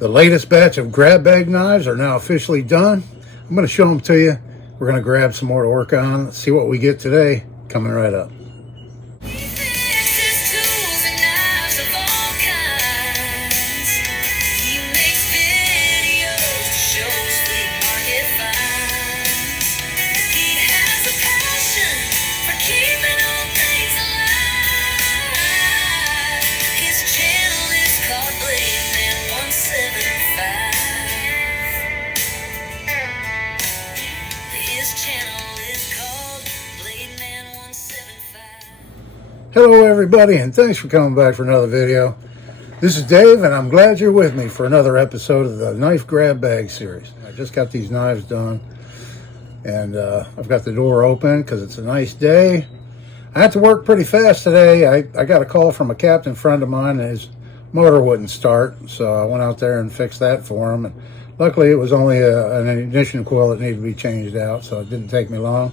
The latest batch of grab bag knives are now officially done. I'm going to show them to you. We're going to grab some more to work on. Let's see what we get today. Coming right up. Hello everybody, and thanks for coming back for another video. This is Dave, and I'm glad you're with me for another episode of the Knife Grab Bag series. I just got these knives done, and I've got the door open because it's a nice day. I had to work pretty fast today. I got a call from a captain friend of mine, and his motor wouldn't start, so I went out there and fixed that for him. And luckily, it was only an ignition coil that needed to be changed out, so it didn't take me long.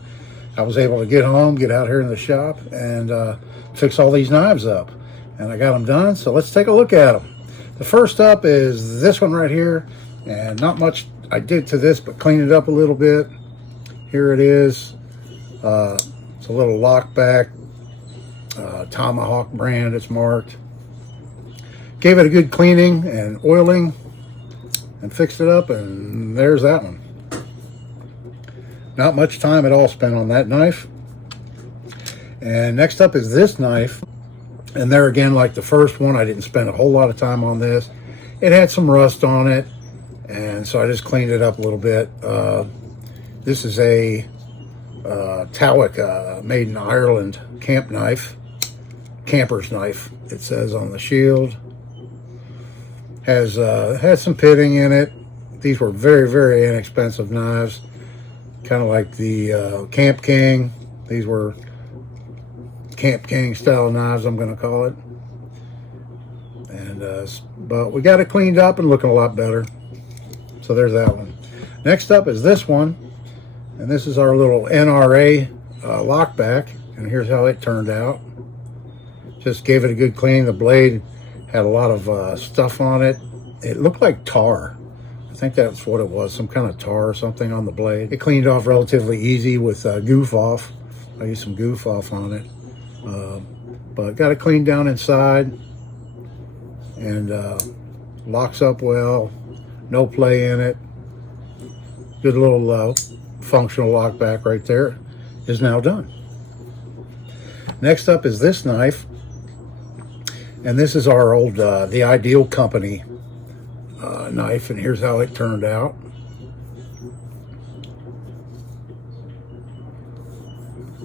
I was able to get home, get out here in the shop, and fix all these knives up. And I got them done, so let's take a look at them. The first up is this one right here, and not much I did to this, but clean it up a little bit. Here it is. It's a little lockback, Tomahawk brand, it's marked. Gave it a good cleaning and oiling and fixed it up, and there's that one. Not much time at all spent on that knife. And next up is this knife. And there again, like the first one, I didn't spend a whole lot of time on this. It had some rust on it, and so I just cleaned it up a little bit. This is a Tawick made in Ireland camp knife, camper's knife, it says on the shield. Has some pitting in it. These were very, very inexpensive knives, kind of like the Camp King. These were Camp King style knives, I'm going to call it. And but we got it cleaned up and looking a lot better. So there's that one. Next up is this one, and this is our little NRA lockback, and here's how it turned out. Just gave it a good clean. The blade had a lot of stuff on it. It looked like tar. I think that's what it was, some kind of tar or something on the blade. It cleaned off relatively easy with Goof Off. I used some Goof Off on it. But got it cleaned down inside, and locks up well, no play in it. Good little functional lockback right there. Is now done. Next up is this knife, and this is our old the Ideal Company knife, and here's how it turned out.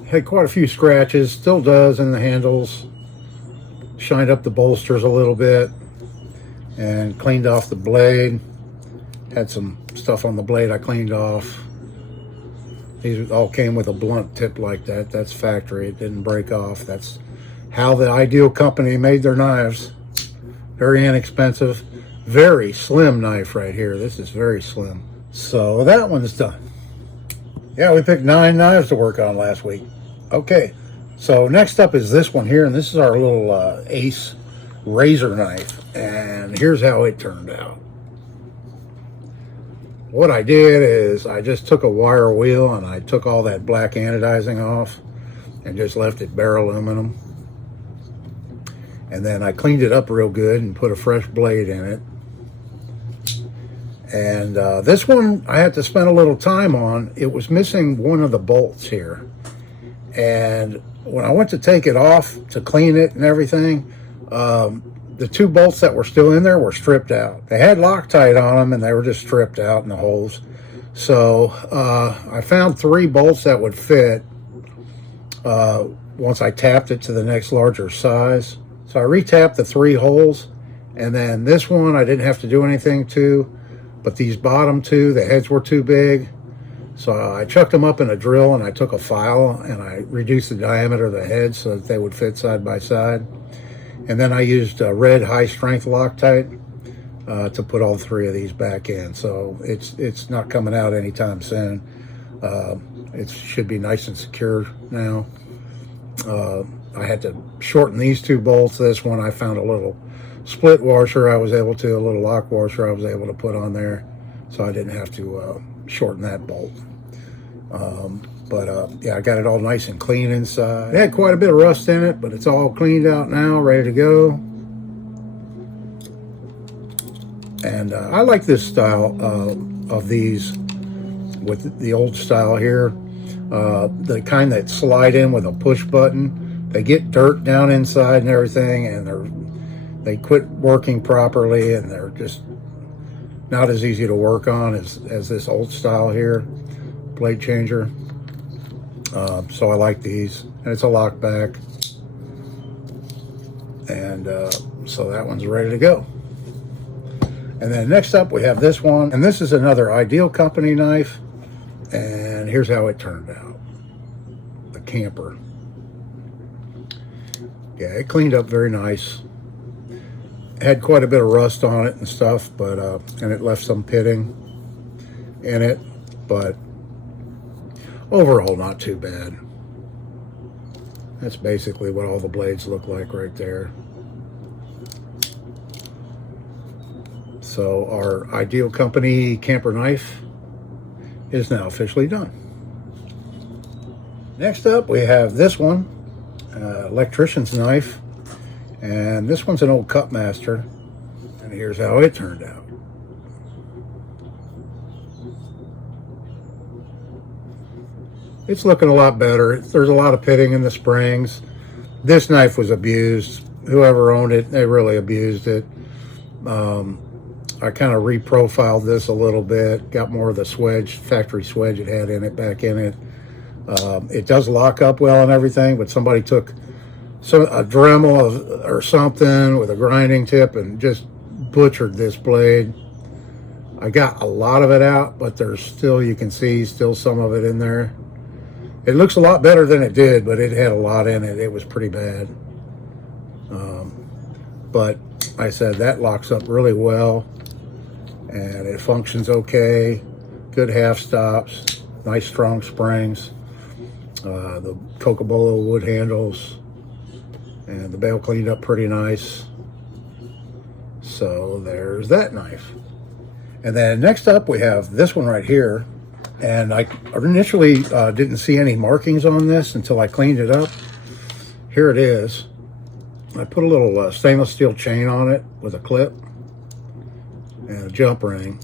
Had quite a few scratches, still does in the handles. Shined up the bolsters a little bit and cleaned off the blade. Had some stuff on the blade I cleaned off. These all came with a blunt tip like that. That's factory, it didn't break off. That's how the Ideal Company made their knives. Very inexpensive, very slim knife right here. This is very slim. So that one's done. Yeah, we picked 9 knives to work on last week. Okay, so next up is this one here, and this is our little Ace razor knife, and here's how it turned out. What I did is I just took a wire wheel and I took all that black anodizing off and just left it bare aluminum. And then I cleaned it up real good and put a fresh blade in it. And this one I had to spend a little time on. It was missing one of the bolts here. And when I went to take it off to clean it and everything, the 2 bolts that were still in there were stripped out. They had Loctite on them, and they were just stripped out in the holes. So I found 3 bolts that would fit once I tapped it to the next larger size. So I retapped the 3 holes, and then this one I didn't have to do anything to, but these bottom 2, the heads were too big. So I chucked them up in a drill, and I took a file and I reduced the diameter of the heads so that they would fit side by side. And then I used red high strength Loctite to put all 3 of these back in. So it's not coming out anytime soon. It should be nice and secure now. I had to shorten these 2 bolts. This one I found a little split washer I was able to, a little lock washer I was able to put on there, so I didn't have to shorten that bolt. Yeah, I got it all nice and clean inside. It had quite a bit of rust in it, but it's all cleaned out now, ready to go. And I like this style of these with the old style here. The kind that slide in with a push button. They get dirt down inside and everything, and they quit working properly, and they're just not as easy to work on as this old style here, blade changer. So I like these, and it's a lock back, and so that one's ready to go. And then next up we have this one, and this is another Ideal Company knife, and here's how it turned out. The Camper. Yeah, it cleaned up very nice. It had quite a bit of rust on it and stuff, but and it left some pitting in it, but overall not too bad. That's basically what all the blades look like right there. So our Ideal Company Camper knife is now officially done. Next up we have this one, electrician's knife, and this one's an old Cutmaster, and here's how it turned out. It's looking a lot better. There's a lot of pitting in the springs. This knife was abused. Whoever owned it, they really abused it. I kind of reprofiled this a little bit, got more of the swedge, factory swedge it had in it back in it. It does lock up well and everything, but someboi took a Dremel or something with a grinding tip and just butchered this blade. I got a lot of it out, but there's still, you can see still some of it in there. It looks a lot better than it did, but it had a lot in it. It was pretty bad. But like I said, that locks up really well, and it functions okay. Good half stops, nice strong springs. The Cocobolo wood handles, and the bail cleaned up pretty nice. So there's that knife. And then next up we have this one right here. And I initially didn't see any markings on this until I cleaned it up. Here it is. I put a little stainless steel chain on it with a clip and a jump ring.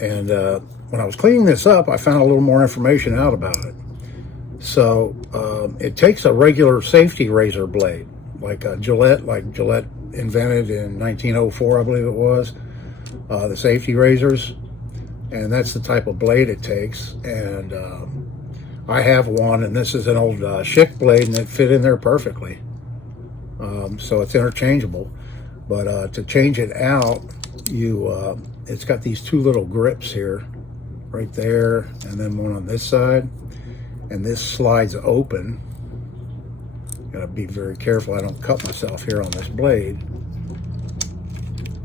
And when I was cleaning this up, I found a little more information out about it. So it takes a regular safety razor blade, like Gillette invented in 1904, I believe it was, the safety razors. And that's the type of blade it takes. And I have one, and this is an old Schick blade, and it fit in there perfectly. So it's interchangeable. But to change it out, it's got these two little grips here, right there, and then one on this side. And this slides open. Gotta be very careful I don't cut myself here on this blade.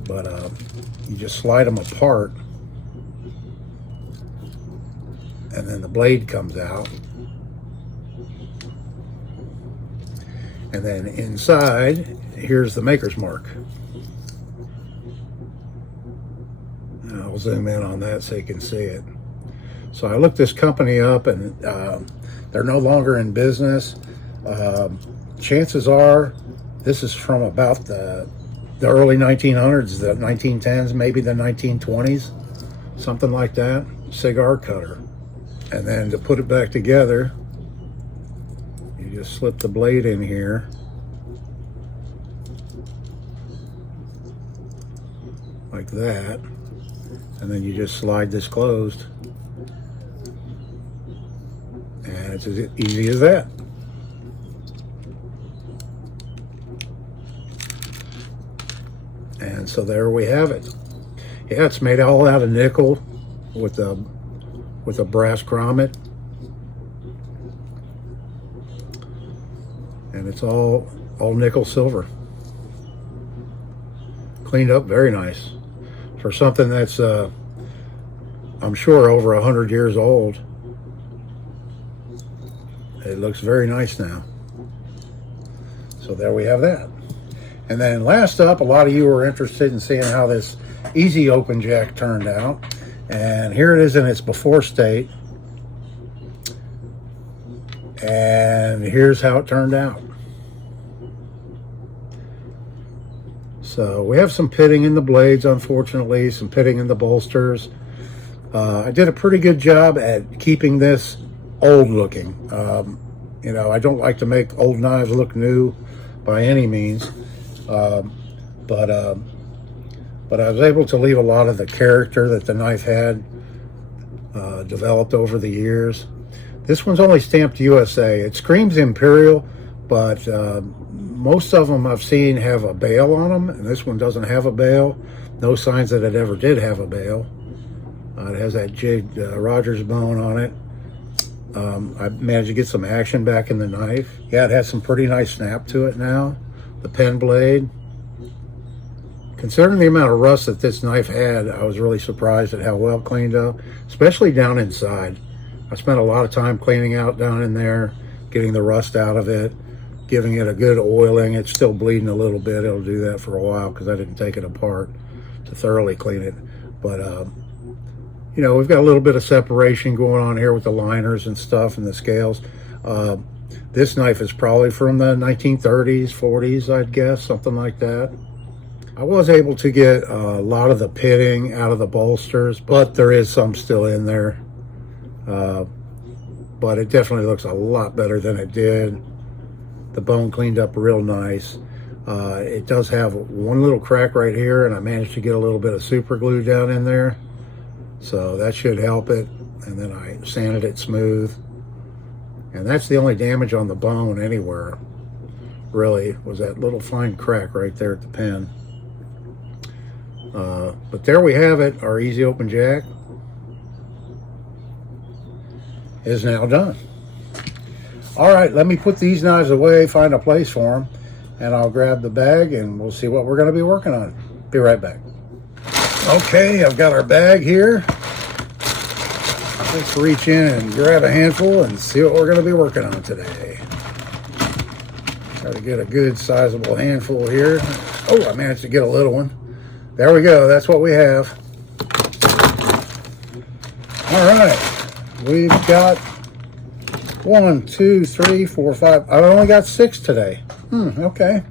But you just slide them apart, and then the blade comes out, and then inside here's the maker's mark. And I'll zoom in on that so you can see it. So I looked this company up, and they're no longer in business. Chances are this is from about the early 1900s, the 1910s, maybe the 1920s, something like that. Cigar cutter. And then to put it back together, you just slip the blade in here. Like that. And then you just slide this closed. And it's as easy as that. And so there we have it. Yeah, it's made all out of nickel with a brass grommet, and it's all nickel silver. Cleaned up very nice for something that's I'm sure over 100 years old. It looks very nice now. So there we have that. And then last up, a lot of you were interested in seeing how this easy open jack turned out. And here it is in its before state. And here's how it turned out. So we have some pitting in the blades, unfortunately, some pitting in the bolsters. I did a pretty good job at keeping this old looking. You know, I don't like to make old knives look new by any means. But I was able to leave a lot of the character that the knife had developed over the years. This one's only stamped USA. It screams Imperial, but most of them I've seen have a bail on them, and this one doesn't have a bail. No signs that it ever did have a bail. It has that jigged Rogers bone on it. I managed to get some action back in the knife. Yeah, it has some pretty nice snap to it now. The pen blade. Considering the amount of rust that this knife had, I was really surprised at how well cleaned up, especially down inside. I spent a lot of time cleaning out down in there, getting the rust out of it, giving it a good oiling. It's still bleeding a little bit. It'll do that for a while because I didn't take it apart to thoroughly clean it. But, you know, we've got a little bit of separation going on here with the liners and stuff and the scales. This knife is probably from the 1930s, 40s, I'd guess, something like that. I was able to get a lot of the pitting out of the bolsters, but there is some still in there. But it definitely looks a lot better than it did. The bone cleaned up real nice. It does have one little crack right here, and I managed to get a little bit of super glue down in there. So that should help it. And then I sanded it smooth. And that's the only damage on the bone anywhere, really, was that little fine crack right there at the pen. But there we have it. Our easy open jack is now done. All right, let me put these knives away, find a place for them, and I'll grab the bag and we'll see what we're going to be working on. Be right back. Okay, I've got our bag here. Let's reach in and grab a handful and see what we're going to be working on today. Try to get a good sizable handful here. Oh, I managed to get a little one. There we go. That's what we have. All right. We've got 1, 2, 3, 4, 5. I've only got 6 today. Okay.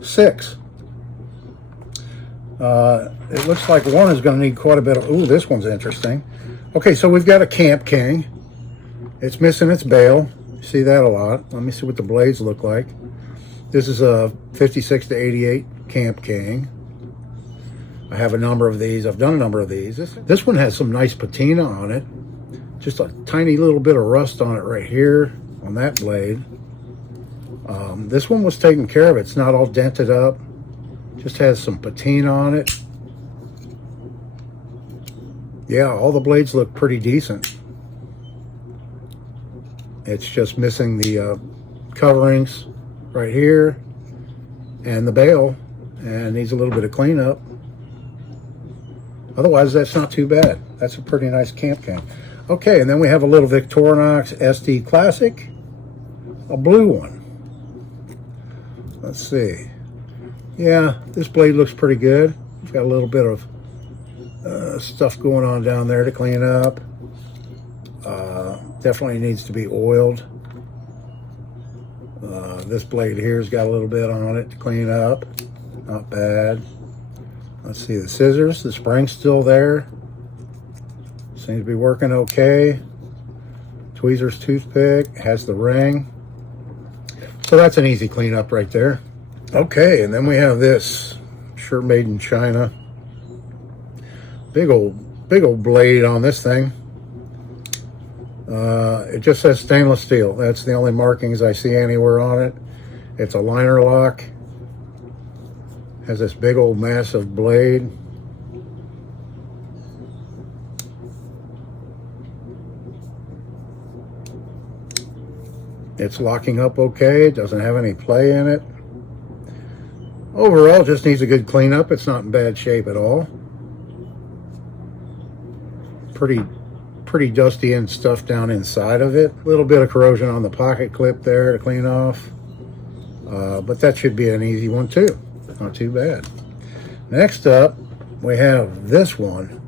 6. It looks like one is going to need quite a bit of... Ooh, this one's interesting. Okay, so we've got a Camp King. It's missing its bail. You see that a lot. Let me see what the blades look like. This is a 56 to 88 Camp King. I have a number of these. I've done a number of these. This one has some nice patina on it. Just a tiny little bit of rust on it right here on that blade. This one was taken care of. It's not all dented up. Just has some patina on it. Yeah, all the blades look pretty decent. It's just missing the coverings right here and the bail, and needs a little bit of cleanup. Otherwise, that's not too bad. That's a pretty nice Camp King. Okay, and then we have a little Victorinox SD Classic, a blue one. Let's see. Yeah, this blade looks pretty good. It's got a little bit of stuff going on down there to clean up. Definitely needs to be oiled. This blade here's got a little bit on it to clean up. Not bad. Let's see, the scissors, the spring's still there. Seems to be working okay. Tweezer's toothpick has the ring. So that's an easy cleanup right there. Okay, and then we have this, sure made in China. Big old blade on this thing. It just says stainless steel. That's the only markings I see anywhere on it. It's a liner lock. Has this big old massive blade. It's locking up okay. It doesn't have any play in it. Overall, just needs a good cleanup. It's not in bad shape at all. Pretty dusty and stuff down inside of it. A little bit of corrosion on the pocket clip there to clean off. But that should be an easy one too. Not too bad. Next up, we have this one.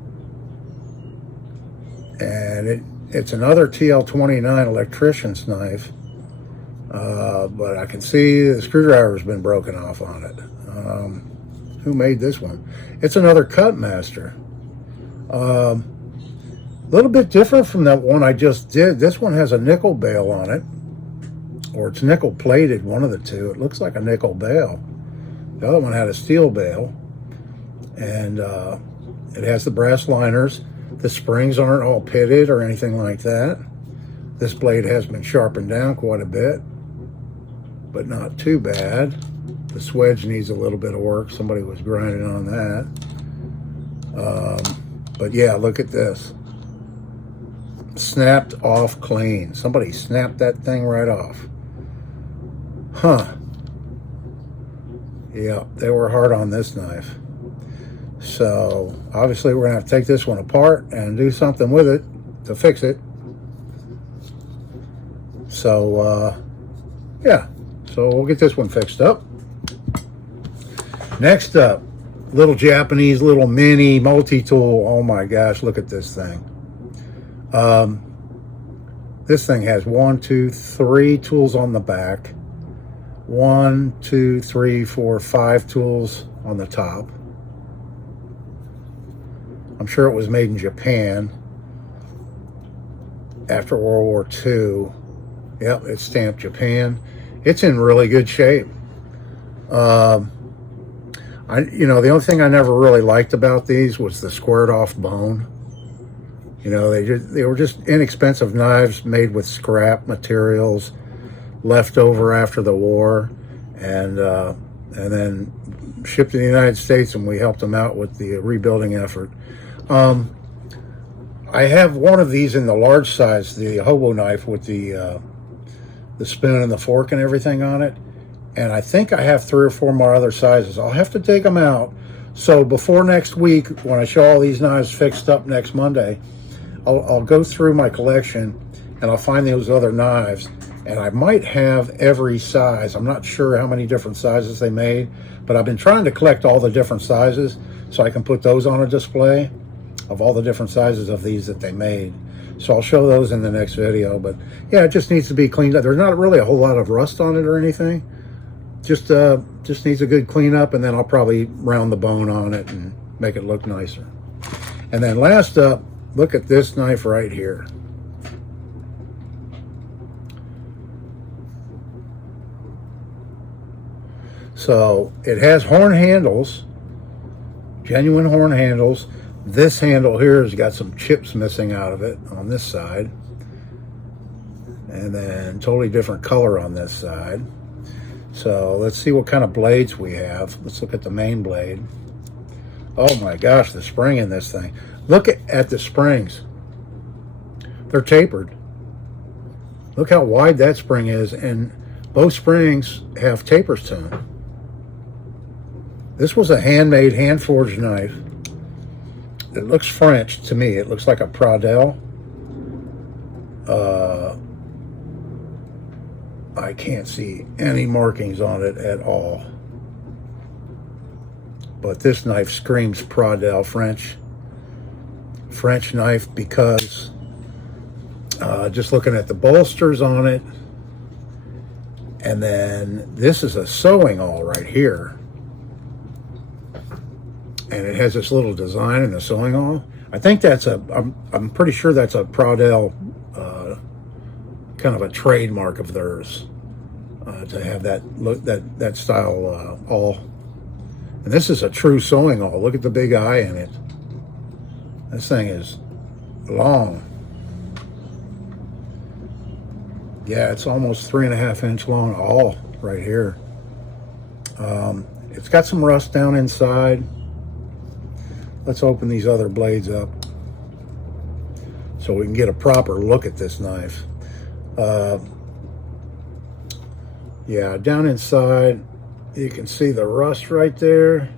And it's another TL29 electrician's knife. But I can see the screwdriver's been broken off on it. Who made this one? It's another Cutmaster. A little bit different from that one I just did. This one has a nickel bail on it, or it's nickel plated, one of the two. It looks like a nickel bail. The other one had a steel bail, and it has the brass liners. The springs aren't all pitted or anything like that. This blade has been sharpened down quite a bit, but not too bad. The swedge needs a little bit of work. Somebody was grinding on that. But yeah, look at this. Snapped off clean. Somebody snapped that thing right off. Huh. Yeah, they were hard on this knife. So obviously we're gonna have to take this one apart and do something with it to fix it. So yeah, so we'll get this one fixed up. Next up, little Japanese, little mini multi-tool. Oh my gosh, look at this thing. This thing has 1, 2, 3 tools on the back. 1, 2, 3, 4, 5 tools on the top. I'm sure it was made in Japan after World War II. Yep, it's stamped Japan. It's in really good shape. The only thing I never really liked about these was the squared off bone. They were just inexpensive knives made with scrap materials left over after the war, and then shipped to the United States, and we helped them out with the rebuilding effort. I have one of these in the large size, the hobo knife with the spoon and the fork and everything on it. And I think I have 3 or 4 more other sizes. I'll have to take them out. So before next week, when I show all these knives fixed up next Monday, I'll go through my collection and I'll find those other knives. And I might have every size. I'm not sure how many different sizes they made, but I've been trying to collect all the different sizes so I can put those on a display of all the different sizes of these that they made. So I'll show those in the next video. But yeah, it just needs to be cleaned up. There's not really a whole lot of rust on it or anything. Just needs a good cleanup, and then I'll probably round the bone on it and make it look nicer. And then last up, look at this knife right here. So it has horn handles, genuine horn handles. This handle here has got some chips missing out of it on this side, and then totally different color on this side. So let's see what kind of blades we have. Let's look at the main blade. Oh my gosh, the spring in this thing. Look at the springs. They're tapered. Look how wide that spring is, and both springs have tapers to them. This was a handmade, hand-forged knife. It looks French to me. It looks like a Pradel. I can't see any markings on it at all. But this knife screams Pradel, French knife, because just looking at the bolsters on it, and then this is a sewing awl right here. And it has this little design in the sewing awl. I think that's I'm pretty sure that's a Pradel kind of a trademark of theirs, to have that look, that style awl. And this is a true sewing awl. Look at the big eye in it. This thing is long. Yeah, it's almost 3.5 inch long awl right here. It's got some rust down inside. Let's open these other blades up so we can get a proper look at this knife. Yeah, down inside, you can see the rust right there.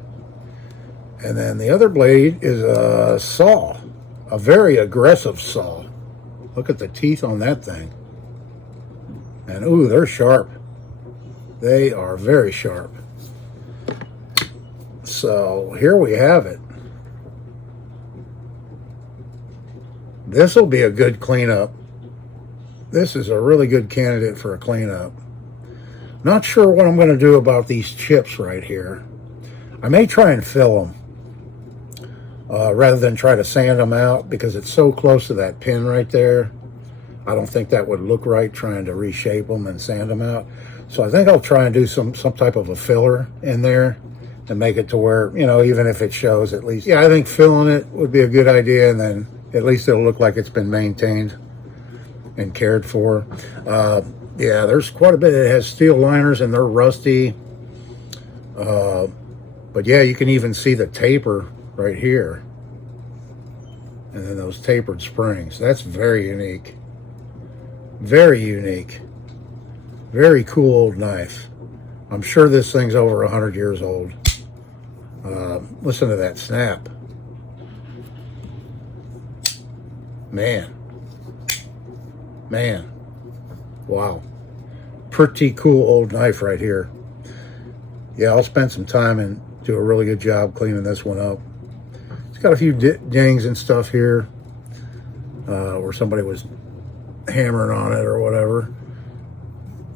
And then the other blade is a saw, a very aggressive saw. Look at the teeth on that thing. And ooh, they're sharp. They are very sharp. So here we have it. This will be a good cleanup. This is a really good candidate for a cleanup. Not sure what I'm going to do about these chips right here. I may try and fill them rather than try to sand them out, because it's so close to that pin right there. I don't think that would look right trying to reshape them and sand them out. So I think I'll try and do some type of a filler in there to make it to where, you know, even if it shows at least. Yeah, I think filling it would be a good idea, and then at least it'll look like it's been maintained and cared for. Yeah, there's quite a bit. It has steel liners and they're rusty. But yeah, you can even see the taper right here. And then those tapered springs. That's very unique. Very unique. Very cool old knife. I'm sure this thing's over 100 years old. Listen to that snap. Man. Man. Wow. Pretty cool old knife right here. Yeah, I'll spend some time and do a really good job cleaning this one up. It's got a few dings and stuff here where somebody was hammering on it or whatever.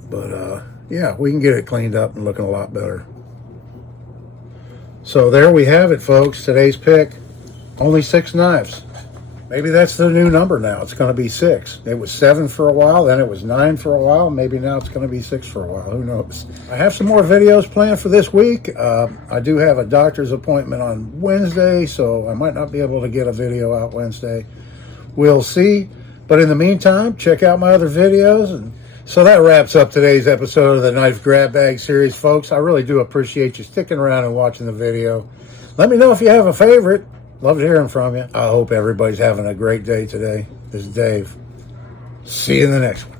But yeah, we can get it cleaned up and looking a lot better. So there we have it, folks. Today's pick. Only 6 knives. Maybe that's the new number now. It's going to be 6. It was 7 for a while, then it was 9 for a while. Maybe now it's going to be 6 for a while. Who knows? I have some more videos planned for this week. I do have a doctor's appointment on Wednesday, so I might not be able to get a video out Wednesday. We'll see. But in the meantime, check out my other videos. And so that wraps up today's episode of the Knife Grab Bag series, folks. I really do appreciate you sticking around and watching the video. Let me know if you have a favorite. Love hearing from you. I hope everybody's having a great day today. This is Dave. See you in the next one.